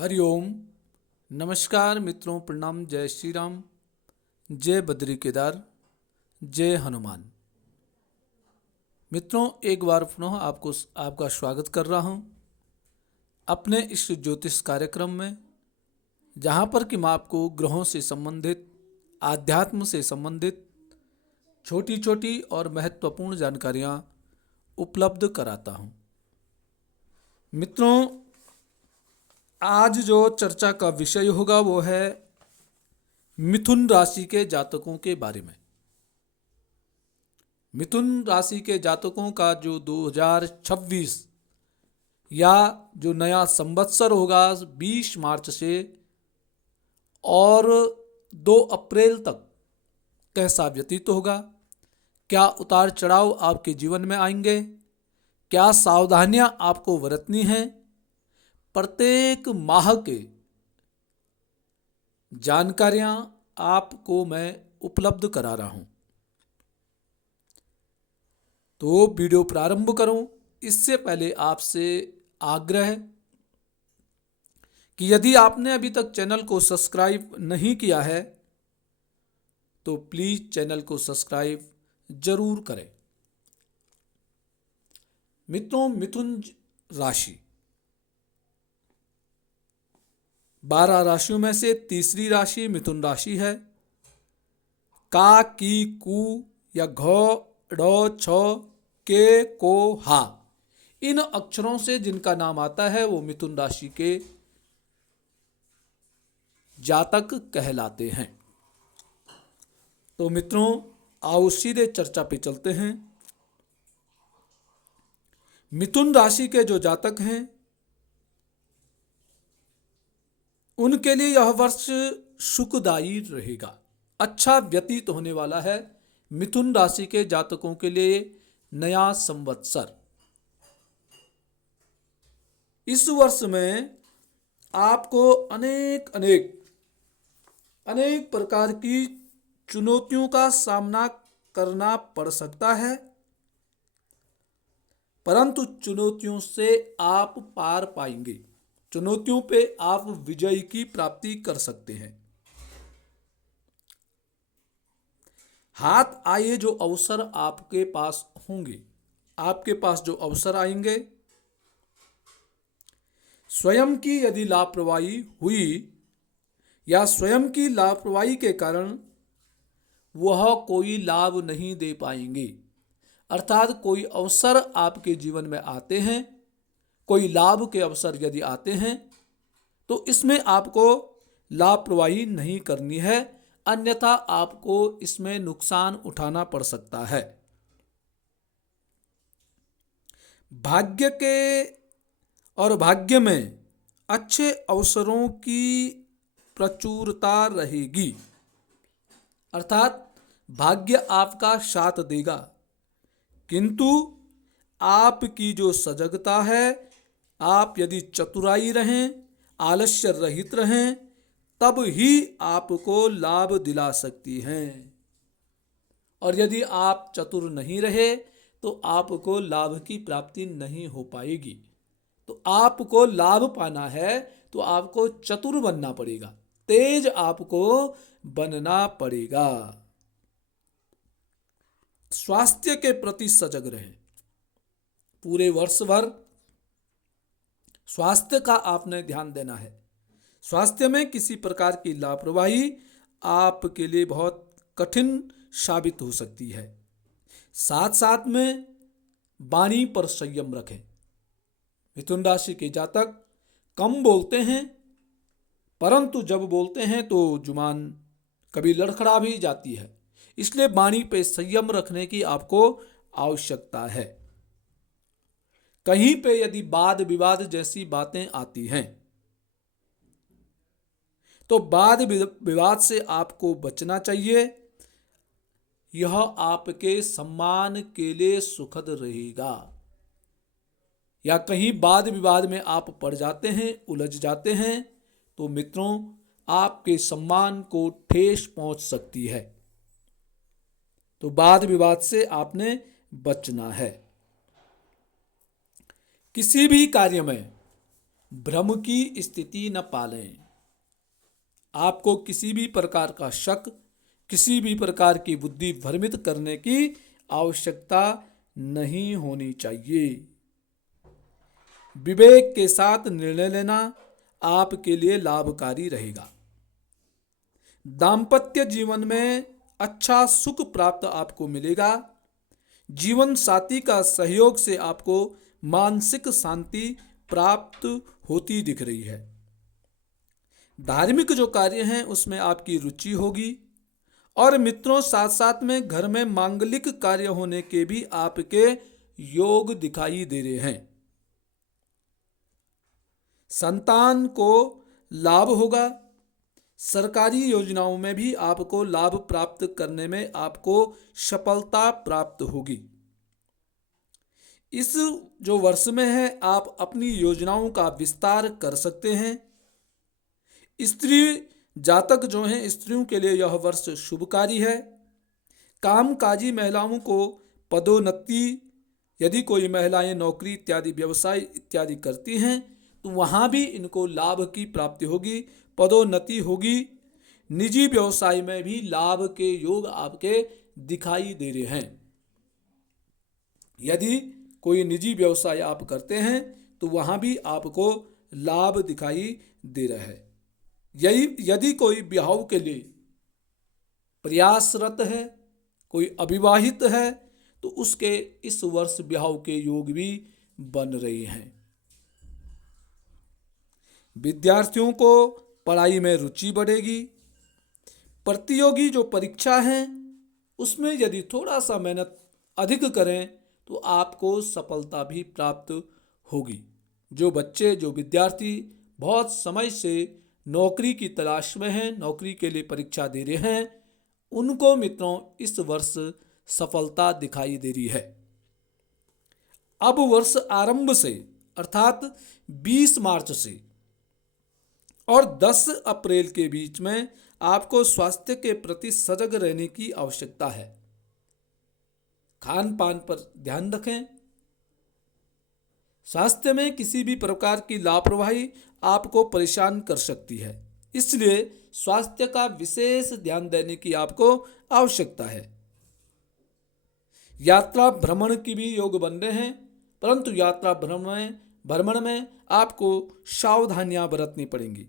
हरिओम। नमस्कार मित्रों, प्रणाम। जय श्री राम, जय बद्री केदार, जय हनुमान। मित्रों, एक बार पुनः आपका स्वागत कर रहा हूं अपने इस ज्योतिष कार्यक्रम में, जहां पर कि मैं आपको ग्रहों से संबंधित, आध्यात्म से संबंधित छोटी छोटी और महत्वपूर्ण जानकारियां उपलब्ध कराता हूं। मित्रों, आज जो चर्चा का विषय होगा वो है मिथुन राशि के जातकों के बारे में। मिथुन राशि के जातकों का जो 2026 या जो नया संवत्सर होगा 20 मार्च से और 2 अप्रैल तक कैसा व्यतीत होगा, क्या उतार चढ़ाव आपके जीवन में आएंगे, क्या सावधानियां आपको बरतनी हैं, प्रत्येक माह के जानकारियां आपको मैं उपलब्ध करा रहा हूं। तो वीडियो प्रारंभ करूं इससे पहले आपसे आग्रह है कि यदि आपने अभी तक चैनल को सब्सक्राइब नहीं किया है तो प्लीज चैनल को सब्सक्राइब जरूर करें। मित्रों, मिथुन राशि 12 राशियों में से तीसरी राशि मिथुन राशि है। का, की, कु या घ, ड, छ, के, को, हा, इन अक्षरों से जिनका नाम आता है वो मिथुन राशि के जातक कहलाते हैं। तो मित्रों, आओ सीधे चर्चा पे चलते हैं। मिथुन राशि के जो जातक हैं उनके लिए यह वर्ष सुखदायी रहेगा, अच्छा व्यतीत होने वाला है। मिथुन राशि के जातकों के लिए नया संवत्सर, इस वर्ष में आपको अनेक अनेक अनेक प्रकार की चुनौतियों का सामना करना पड़ सकता है, परंतु चुनौतियों से आप पार पाएंगे। चुनौतियों पे आप विजय की प्राप्ति कर सकते हैं। हाथ आए जो अवसर आपके पास होंगे, आपके पास जो अवसर आएंगे, स्वयं की यदि लापरवाही हुई या स्वयं की लापरवाही के कारण वह कोई लाभ नहीं दे पाएंगे, अर्थात कोई अवसर आपके जीवन में आते हैं, कोई लाभ के अवसर यदि आते हैं तो इसमें आपको लापरवाही नहीं करनी है, अन्यथा आपको इसमें नुकसान उठाना पड़ सकता है। भाग्य के और भाग्य में अच्छे अवसरों की प्रचुरता रहेगी, अर्थात भाग्य आपका साथ देगा, किंतु आपकी जो सजगता है, आप यदि चतुराई रहें, आलस्य रहित रहें, तब ही आपको लाभ दिला सकती हैं। और यदि आप चतुर नहीं रहे तो आपको लाभ की प्राप्ति नहीं हो पाएगी। तो आपको लाभ पाना है तो आपको चतुर बनना पड़ेगा, तेज आपको बनना पड़ेगा। स्वास्थ्य के प्रति सजग रहें। पूरे वर्ष भर स्वास्थ्य का आपने ध्यान देना है। स्वास्थ्य में किसी प्रकार की लापरवाही आपके लिए बहुत कठिन साबित हो सकती है। साथ साथ में वाणी पर संयम रखें। मिथुन राशि के जातक कम बोलते हैं, परंतु जब बोलते हैं तो जुबान कभी लड़खड़ा भी जाती है, इसलिए वाणी पे संयम रखने की आपको आवश्यकता है। कहीं पे यदि वाद विवाद जैसी बातें आती हैं तो वाद विवाद से आपको बचना चाहिए, यह आपके सम्मान के लिए सुखद रहेगा। या कहीं वाद विवाद में आप पड़ जाते हैं, उलझ जाते हैं, तो मित्रों आपके सम्मान को ठेस पहुंच सकती है। तो वाद विवाद से आपने बचना है। किसी भी कार्य में भ्रम की स्थिति न पालें। आपको किसी भी प्रकार का शक, किसी भी प्रकार की बुद्धि भ्रमित करने की आवश्यकता नहीं होनी चाहिए। विवेक के साथ निर्णय लेना आपके लिए लाभकारी रहेगा। दाम्पत्य जीवन में अच्छा सुख प्राप्त आपको मिलेगा। जीवन साथी का सहयोग से आपको मानसिक शांति प्राप्त होती दिख रही है। धार्मिक जो कार्य हैं उसमें आपकी रुचि होगी। और मित्रों, साथ साथ में घर में मांगलिक कार्य होने के भी आपके योग दिखाई दे रहे हैं। संतान को लाभ होगा। सरकारी योजनाओं में भी आपको लाभ प्राप्त करने में आपको सफलता प्राप्त होगी। इस जो वर्ष में है आप अपनी योजनाओं का विस्तार कर सकते हैं। स्त्री जातक जो हैं, स्त्रियों के लिए यह वर्ष शुभकारी है। कामकाजी महिलाओं को पदोन्नति, यदि कोई महिलाएं नौकरी इत्यादि व्यवसाय इत्यादि करती हैं तो वहाँ भी इनको लाभ की प्राप्ति होगी, पदोन्नति होगी। निजी व्यवसाय में भी लाभ के योग आपके दिखाई दे रहे हैं। यदि कोई निजी व्यवसाय आप करते हैं तो वहाँ भी आपको लाभ दिखाई दे रहा है। यदि कोई विवाह के लिए प्रयासरत है, कोई अविवाहित है, तो उसके इस वर्ष विवाह के योग भी बन रहे हैं। विद्यार्थियों को पढ़ाई में रुचि बढ़ेगी। प्रतियोगी जो परीक्षा है उसमें यदि थोड़ा सा मेहनत अधिक करें तो आपको सफलता भी प्राप्त होगी। जो बच्चे, जो विद्यार्थी बहुत समय से नौकरी की तलाश में हैं, नौकरी के लिए परीक्षा दे रहे हैं, उनको मित्रों इस वर्ष सफलता दिखाई दे रही है। अब वर्ष आरंभ से अर्थात 20 मार्च से और 10 अप्रैल के बीच में आपको स्वास्थ्य के प्रति सजग रहने की आवश्यकता है। खान पान पर ध्यान रखें। स्वास्थ्य में किसी भी प्रकार की लापरवाही आपको परेशान कर सकती है, इसलिए स्वास्थ्य का विशेष ध्यान देने की आपको आवश्यकता है। यात्रा भ्रमण की भी योग बन रहे हैं, परंतु यात्रा भ्रमण में आपको सावधानियां बरतनी पड़ेंगी।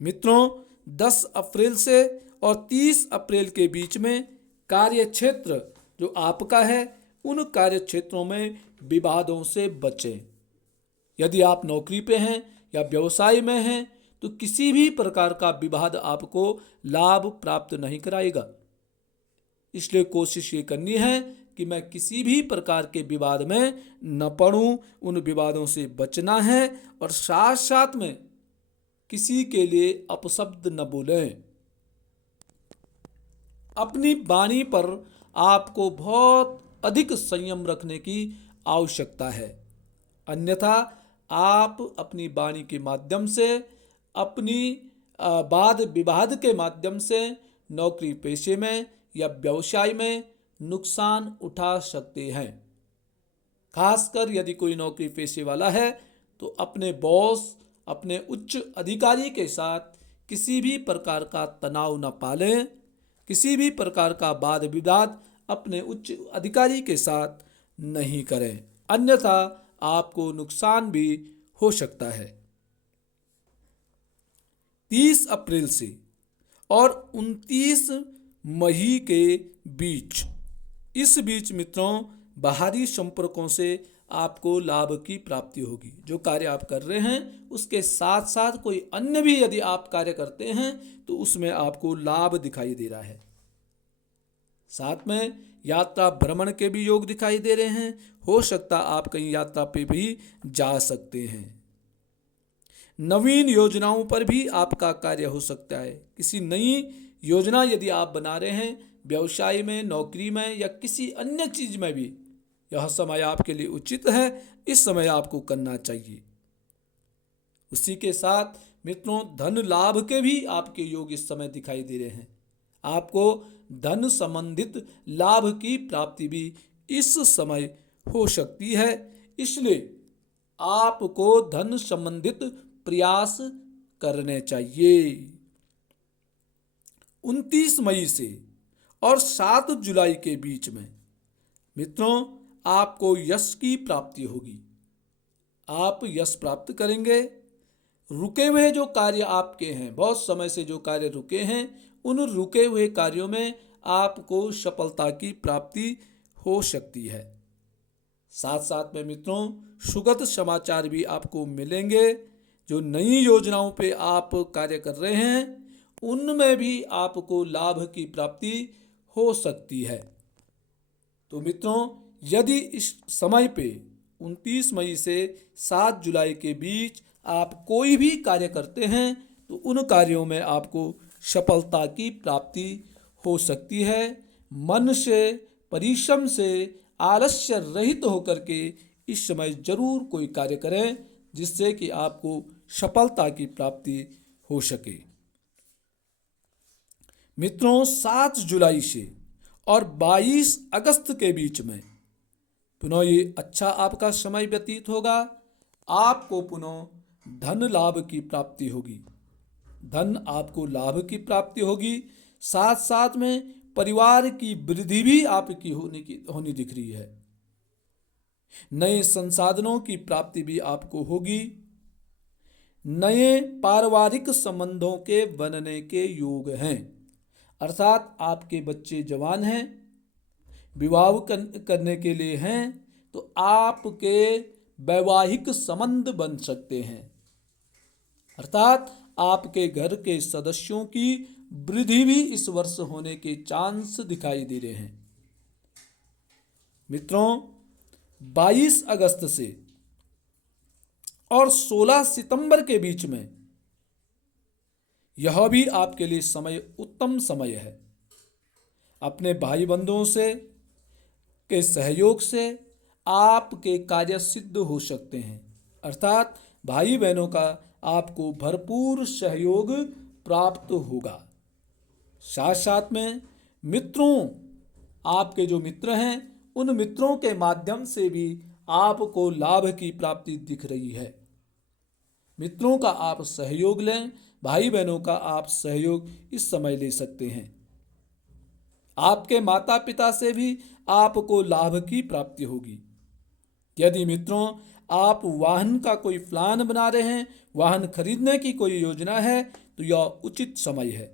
मित्रों, 10 अप्रैल से और 30 अप्रैल के बीच में कार्य क्षेत्र जो आपका है, उन कार्य क्षेत्रों में विवादों से बचें। यदि आप नौकरी पे हैं या व्यवसाय में हैं तो किसी भी प्रकार का विवाद आपको लाभ प्राप्त नहीं कराएगा। इसलिए कोशिश ये करनी है कि मैं किसी भी प्रकार के विवाद में न पड़ूं, उन विवादों से बचना है और साथ साथ में किसी के लिए अपशब्द न बोलें। अपनी वाणी पर आपको बहुत अधिक संयम रखने की आवश्यकता है, अन्यथा आप अपनी वाणी के माध्यम से, अपनी वाद विवाद के माध्यम से नौकरी पेशे में या व्यवसाय में नुकसान उठा सकते हैं। खासकर यदि कोई नौकरी पेशे वाला है तो अपने बॉस, अपने उच्च अधिकारी के साथ किसी भी प्रकार का तनाव न पालें। किसी भी प्रकार का वाद विवाद अपने उच्च अधिकारी के साथ नहीं करें, अन्यथा आपको नुकसान भी हो सकता है। 30 अप्रैल से और 29 मई के बीच, इस बीच मित्रों बाहरी संपर्कों से आपको लाभ की प्राप्ति होगी। जो कार्य आप कर रहे हैं उसके साथ साथ कोई अन्य भी यदि आप कार्य करते हैं तो उसमें आपको लाभ दिखाई दे रहा है। साथ में यात्रा भ्रमण के भी योग दिखाई दे रहे हैं। हो सकता आप कहीं यात्रा पे भी जा सकते हैं। नवीन योजनाओं पर भी आपका कार्य हो सकता है। किसी नई योजना यदि आप बना रहे हैं, व्यवसाय में, नौकरी में या किसी अन्य चीज में भी, यह समय आपके लिए उचित है। इस समय आपको करना चाहिए। उसी के साथ मित्रों धन लाभ के भी आपके योग इस समय दिखाई दे रहे हैं। आपको धन संबंधित लाभ की प्राप्ति भी इस समय हो सकती है। इसलिए आपको धन संबंधित प्रयास करने चाहिए। 29 मई से और 7 जुलाई के बीच में मित्रों आपको यश की प्राप्ति होगी। आप यश प्राप्त करेंगे। रुके हुए जो कार्य आपके हैं, बहुत समय से जो कार्य रुके हैं, उन रुके हुए कार्यों में आपको सफलता की प्राप्ति हो सकती है। साथ साथ में मित्रों सुखद समाचार भी आपको मिलेंगे। जो नई योजनाओं पे आप कार्य कर रहे हैं उनमें भी आपको लाभ की प्राप्ति हो सकती है। तो मित्रों यदि इस समय पे 29 मई से 7 जुलाई के बीच आप कोई भी कार्य करते हैं तो उन कार्यों में आपको सफलता की प्राप्ति हो सकती है। मन से, परिश्रम से, आलस्य रहित होकर के इस समय जरूर कोई कार्य करें जिससे कि आपको सफलता की प्राप्ति हो सके। मित्रों 7 जुलाई से और 22 अगस्त के बीच में पुनः ये अच्छा आपका समय व्यतीत होगा। आपको पुनः धन लाभ की प्राप्ति होगी। धन आपको लाभ की प्राप्ति होगी। साथ साथ में परिवार की वृद्धि भी आपकी होनी दिख रही है। नए संसाधनों की प्राप्ति भी आपको होगी। नए पारिवारिक संबंधों के बनने के योग हैं। अर्थात आपके बच्चे जवान हैं, विवाह करने के लिए हैं, तो आपके वैवाहिक संबंध बन सकते हैं। अर्थात आपके घर के सदस्यों की वृद्धि भी इस वर्ष होने के चांस दिखाई दे रहे हैं। मित्रों 22 अगस्त से और 16 सितंबर के बीच में यह भी आपके लिए समय उत्तम समय है। अपने भाई बंधुओं से के सहयोग से आपके कार्य सिद्ध हो सकते हैं। अर्थात भाई बहनों का आपको भरपूर सहयोग प्राप्त होगा। साथ साथ में मित्रों, आपके जो मित्र हैं उन मित्रों के माध्यम से भी आपको लाभ की प्राप्ति दिख रही है। मित्रों का आप सहयोग लें, भाई बहनों का आप सहयोग इस समय ले सकते हैं। आपके माता पिता से भी आपको लाभ की प्राप्ति होगी। यदि मित्रों आप वाहन का कोई प्लान बना रहे हैं, वाहन खरीदने की कोई योजना है, तो यह उचित समय है।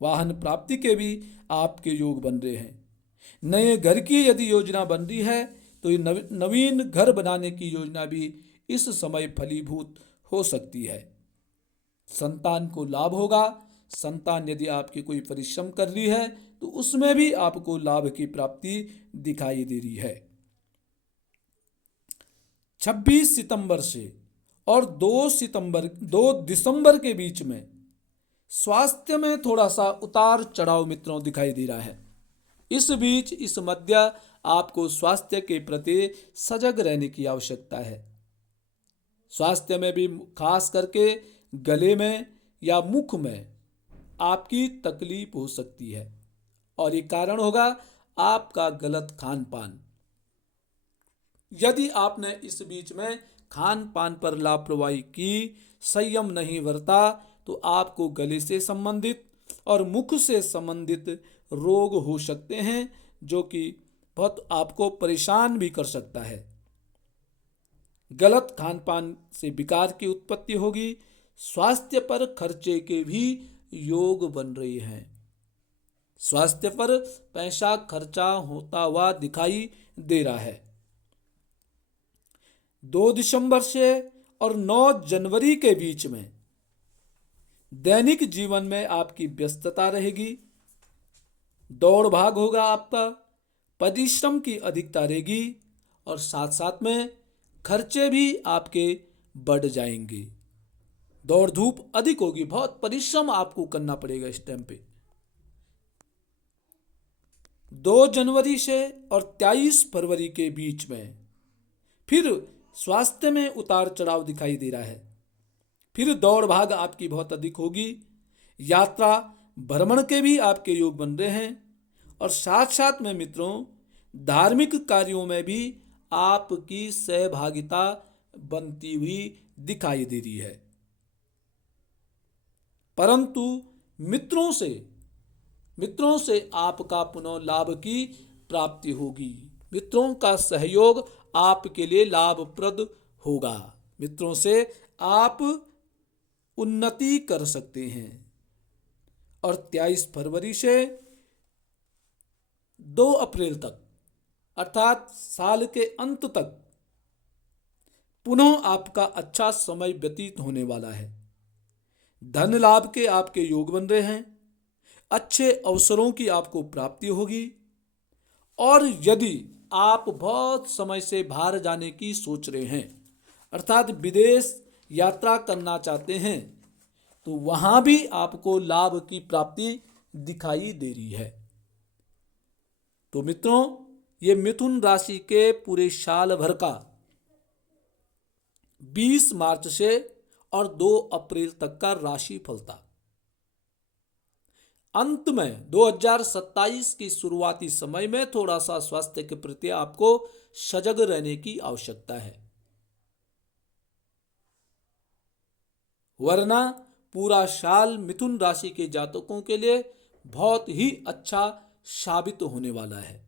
वाहन प्राप्ति के भी आपके योग बन रहे हैं। नए घर की यदि योजना बन रही है तो ये नवीन घर बनाने की योजना भी इस समय फलीभूत हो सकती है। संतान को लाभ होगा। संतान यदि आपकी कोई परिश्रम कर रही है तो उसमें भी आपको लाभ की प्राप्ति दिखाई दे रही है। 26 सितंबर से और 2 दिसंबर के बीच में स्वास्थ्य में थोड़ा सा उतार चढ़ाव मित्रों दिखाई दे रहा है। इस बीच इस मध्य आपको स्वास्थ्य के प्रति सजग रहने की आवश्यकता है। स्वास्थ्य में भी खास करके गले में या मुख में आपकी तकलीफ हो सकती है और ये कारण होगा आपका गलत खान पान। यदि आपने इस बीच में खान पान पर लापरवाही की, संयम नहीं बरता, तो आपको गले से संबंधित और मुख से संबंधित रोग हो सकते हैं जो कि बहुत आपको परेशान भी कर सकता है। गलत खान पान से विकार की उत्पत्ति होगी। स्वास्थ्य पर खर्चे के भी योग बन रहे हैं। स्वास्थ्य पर पैसा खर्चा होता हुआ दिखाई दे रहा है। 2 दिसंबर से और 9 जनवरी के बीच में दैनिक जीवन में आपकी व्यस्तता रहेगी। दौड़ भाग होगा आपका, परिश्रम की अधिकता रहेगी और साथ साथ में खर्चे भी आपके बढ़ जाएंगे। दौड़ धूप अधिक होगी, बहुत परिश्रम आपको करना पड़ेगा इस टाइम पे। 2 जनवरी से और 23 फरवरी के बीच में फिर स्वास्थ्य में उतार चढ़ाव दिखाई दे रहा है। फिर दौड़ भाग आपकी बहुत अधिक होगी। यात्रा भ्रमण के भी आपके योग बन रहे हैं और साथ साथ में मित्रों धार्मिक कार्यों में भी आपकी सहभागिता बनती हुई दिखाई दे रही है। परंतु मित्रों से आपका पुनः लाभ की प्राप्ति होगी। मित्रों का सहयोग आपके लिए लाभप्रद होगा। मित्रों से आप उन्नति कर सकते हैं। और 23 फरवरी से 2 अप्रैल तक अर्थात साल के अंत तक पुनः आपका अच्छा समय व्यतीत होने वाला है। धन लाभ के आपके योग बन रहे हैं। अच्छे अवसरों की आपको प्राप्ति होगी। और यदि आप बहुत समय से बाहर जाने की सोच रहे हैं अर्थात विदेश यात्रा करना चाहते हैं तो वहां भी आपको लाभ की प्राप्ति दिखाई दे रही है। तो मित्रों, ये मिथुन राशि के पूरे साल भर का 20 मार्च से और 2 अप्रैल तक का राशिफल था। अंत में 2027 की शुरुआती समय में थोड़ा सा स्वास्थ्य के प्रति आपको सजग रहने की आवश्यकता है, वरना पूरा साल मिथुन राशि के जातकों के लिए बहुत ही अच्छा साबित होने वाला है।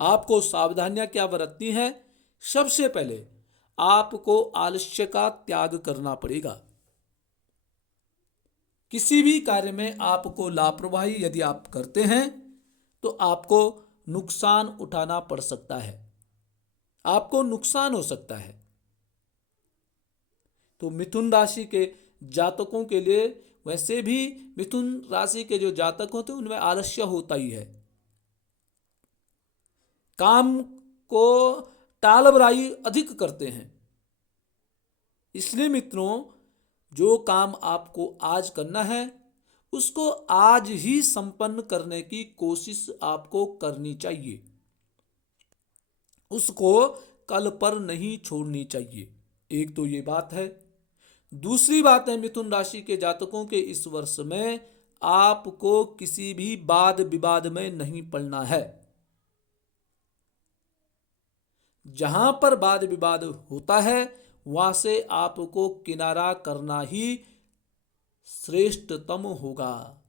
आपको सावधानियां क्या बरतनी है? सबसे पहले आपको आलस्य का त्याग करना पड़ेगा। किसी भी कार्य में आपको लापरवाही यदि आप करते हैं तो आपको नुकसान उठाना पड़ सकता है, आपको नुकसान हो सकता है। तो मिथुन राशि के जातकों के लिए, वैसे भी मिथुन राशि के जो जातक होते हैं उनमें आलस्य होता ही है। काम को टालबराई अधिक करते हैं। इसलिए मित्रों, जो काम आपको आज करना है उसको आज ही संपन्न करने की कोशिश आपको करनी चाहिए, उसको कल पर नहीं छोड़नी चाहिए। एक तो ये बात है। दूसरी बात है, मिथुन राशि के जातकों के इस वर्ष में आपको किसी भी वाद विवाद में नहीं पड़ना है। जहां पर वाद विवाद होता है वहां से आपको किनारा करना ही श्रेष्ठतम होगा।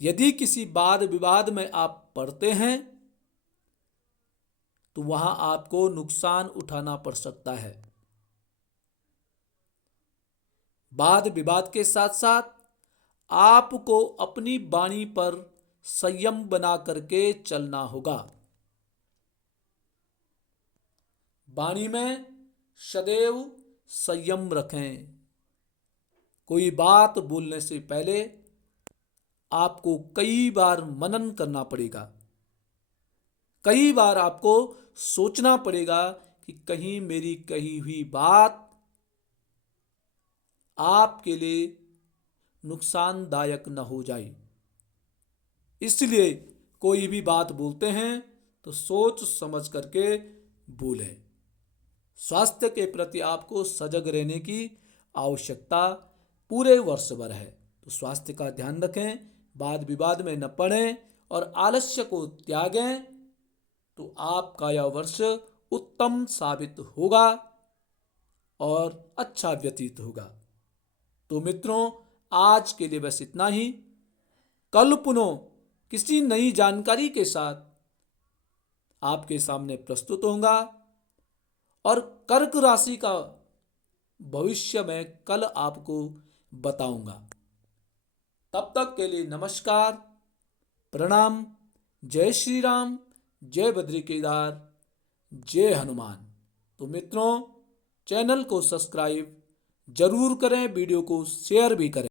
यदि किसी वाद विवाद में आप पड़ते हैं तो वहां आपको नुकसान उठाना पड़ सकता है। वाद विवाद के साथ साथ आपको अपनी वाणी पर संयम बना करके चलना होगा। वाणी में सदैव संयम रखें। कोई बात बोलने से पहले आपको कई बार मनन करना पड़ेगा, कई बार आपको सोचना पड़ेगा कि कहीं मेरी कही हुई बात आपके लिए नुकसानदायक न हो जाए। इसलिए कोई भी बात बोलते हैं तो सोच समझ करके बोलें। स्वास्थ्य के प्रति आपको सजग रहने की आवश्यकता पूरे वर्ष भर है। तो स्वास्थ्य का ध्यान रखें, वाद विवाद में न पड़ें और आलस्य को त्यागें, तो आपका यह वर्ष उत्तम साबित होगा और अच्छा व्यतीत होगा। तो मित्रों, आज के लिए बस इतना ही। कल पुनः किसी नई जानकारी के साथ आपके सामने प्रस्तुत होऊंगा और कर्क राशि का भविष्य में कल आपको बताऊंगा। तब तक के लिए नमस्कार, प्रणाम, जय श्री राम, जय बद्री केदार, जय हनुमान। तो मित्रों, चैनल को सब्सक्राइब जरूर करें, वीडियो को शेयर भी करें।